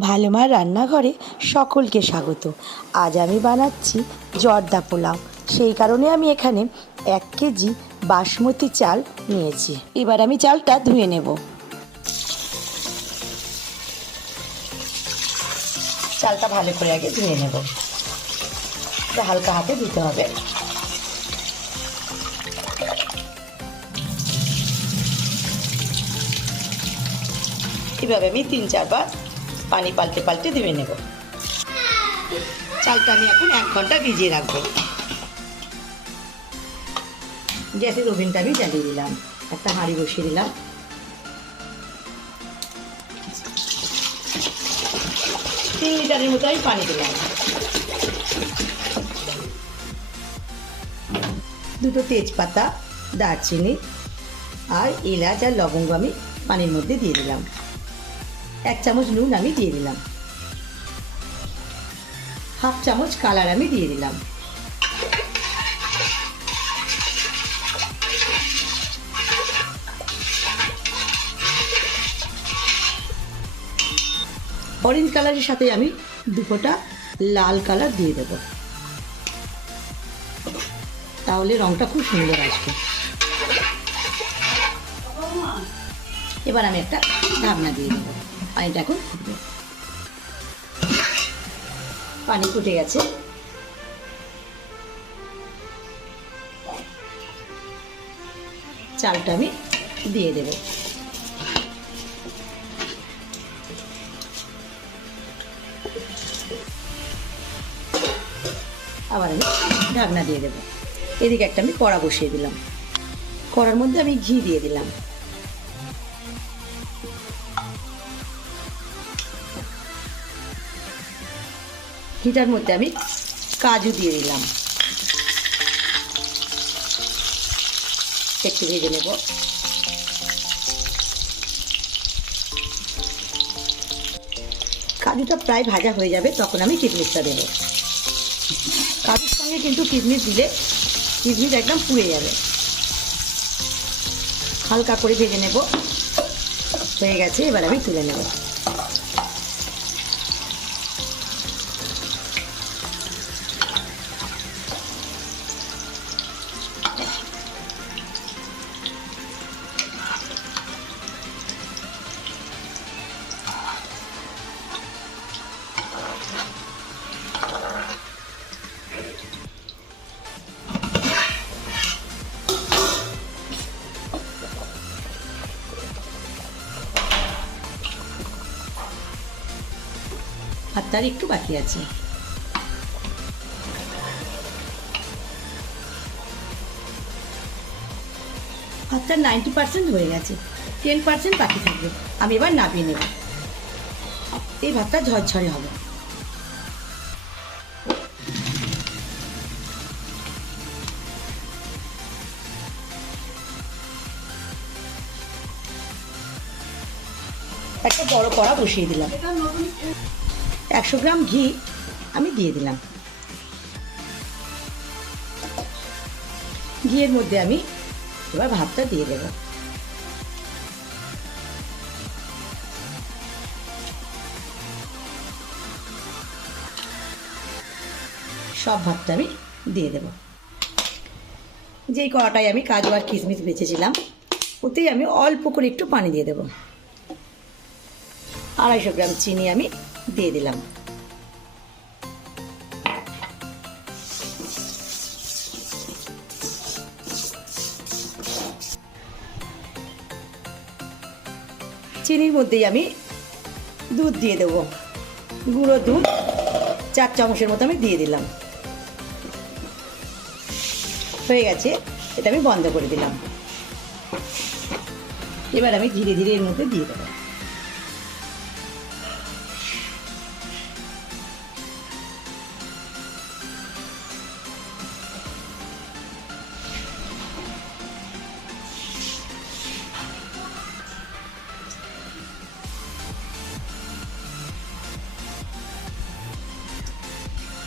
ভালো মার রান্নাঘরে সকলকে স্বাগত। আজ আমি বানাচ্ছি জর্দা পোলাও। সেই কারণে আমি এখানে এক কেজি বাসমতি চাল নিয়েছি। এবার আমি চালটা ধুয়ে নেব। চালটা ভালো করে আগে ধুয়ে নেব। হালকা হাতে ধুতে হবে। এভাবে আমি তিন চারবার পানি পাল্টে পাল্টে ধুয়ে নেব। চালটা আমি এখন এক ঘণ্টা ভিজিয়ে রাখব। গ্যাসের ওভেনটা আমি জ্বালিয়ে দিলাম। একটা হাঁড়ি বসিয়ে দিলাম। তিন লিটারের মতো আমি পানি দিলাম। দুটো তেজপাতা, দারচিনি আর এলাচ আর লবঙ্গ আমি পানির মধ্যে দিয়ে দিলাম। এক চামচ নুন আমি দিয়ে দিলাম। হাফ চামচ কালার আমি দিয়ে দিলাম। অরেঞ্জ কালারের সাথে আমি দু ফোঁটা লাল কালার দিয়ে দেব। তাহলে রংটা খুব সুন্দর আসবে। এবার আমি একটা ঢাকনা দিয়ে দেবো। পানিটা এখন ফুটবে। পানি ফুটে গেছে। চালটা আমি দিয়ে দেবো। আবার আমি ঢাকনা দিয়ে দেবো। এদিকে একটা আমি কড়া বসিয়ে দিলাম। কড়ার মধ্যে আমি ঘি দিয়ে দিলাম। ঘিটার মধ্যে আমি কাজু দিয়ে দিলাম। একটু ভেজে নেব। কাজুটা প্রায় ভাজা হয়ে যাবে, তখন আমি কিডনিসটা দেবো। কাজুর সঙ্গে কিন্তু কিডনিস দিলে কিডনিস একদম পুড়ে যাবে। হালকা করে ভেজে নেব। হয়ে গেছে, এবার আমি তুলে নেব। তার একটু বাকি আছে। ভাতটা নাইনটি পার্সেন্ট হয়ে গেছে। টেন পার্সেন্ট বাকি থাকবে। আমি এবার নামিয়ে নেব। এই ভাতটা ঝরঝরে হবে। একটা বড় কড়া বসিয়ে দিলাম। একশো গ্রাম ঘি আমি দিয়ে দিলাম। ঘিয়ের মধ্যে আমি এবার ভাতটা দিয়ে দেব। সব ভাতটা আমি দিয়ে দেব। যেই কড়াটায় আমি কাজু আর কিশমিশ বেঁচেছিলাম ওতেই আমি অল্প করে একটু পানি দিয়ে দেবো। আড়াইশো গ্রাম চিনি আমি দিয়ে দিলাম। চিনির মধ্যেই আমি দুধ দিয়ে দেবো। গুঁড়ো দুধ চার চামচের মতো আমি দিয়ে দিলাম। হয়ে গেছে, এটা আমি বন্ধ করে দিলাম। এবার আমি ধীরে ধীরে এর মধ্যে দিয়ে দেবো।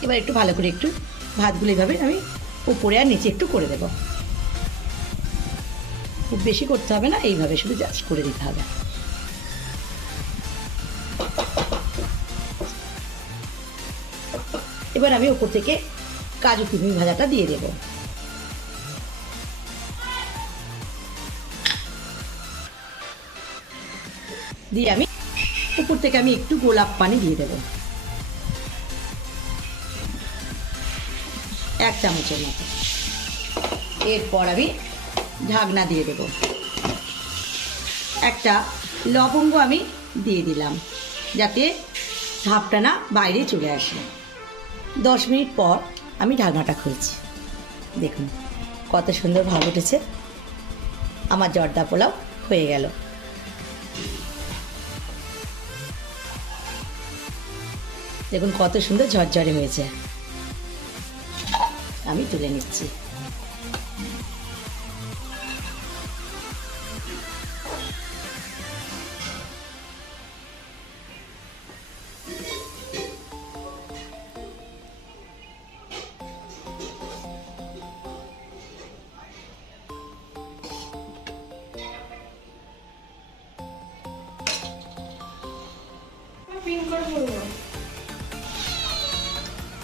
এবার একটু ভালো করে একটু ভাতগুলো এইভাবে আমি উপরে আর নিচে একটু করে দেব। খুব বেশি করতে হবে না, এইভাবে শুধু জাস্ট করে দিতে হবে। এবার আমি ওপর থেকে কাজু কিশমিশ ভাজাটা দিয়ে দেব। দিয়ে আমি উপর থেকে আমি একটু গোলাপ পানি দিয়ে দেবো। এক চামচের মতো। এরপর আমি ঢাকনা দিয়ে দেব। একটা লবঙ্গ আমি দিয়ে দিলাম, যাতে ভাপটা না বাইরে চলে আসে। দশ মিনিট পর আমি ঢাকনাটা খুলছি। দেখুন, কত সুন্দর ভাব উঠেছে। আমার জর্দা পোলাও হয়ে গেল। দেখুন, কত সুন্দর ঝরঝরে হয়েছে। আমি তুলে নিচ্ছি।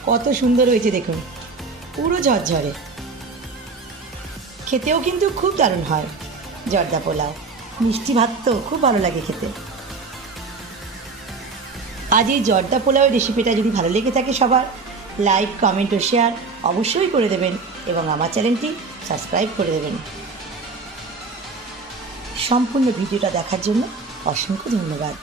কত সুন্দর হয়েছে দেখুন। পুরো ঝরঝরে। খেতেও কিন্তু খুব দারুণ হয়, জর্দা পোলাও। মিষ্টি ভাত তো খুব ভালো লাগে খেতে। আজ এই জর্দা পোলাওয়ের রেসিপিটা যদি ভালো লেগে থাকে সবার, লাইক, কমেন্ট ও শেয়ার অবশ্যই করে দেবেন এবং আমার চ্যানেলটি সাবস্ক্রাইব করে দেবেন। সম্পূর্ণ ভিডিওটা দেখার জন্য অসংখ্য ধন্যবাদ।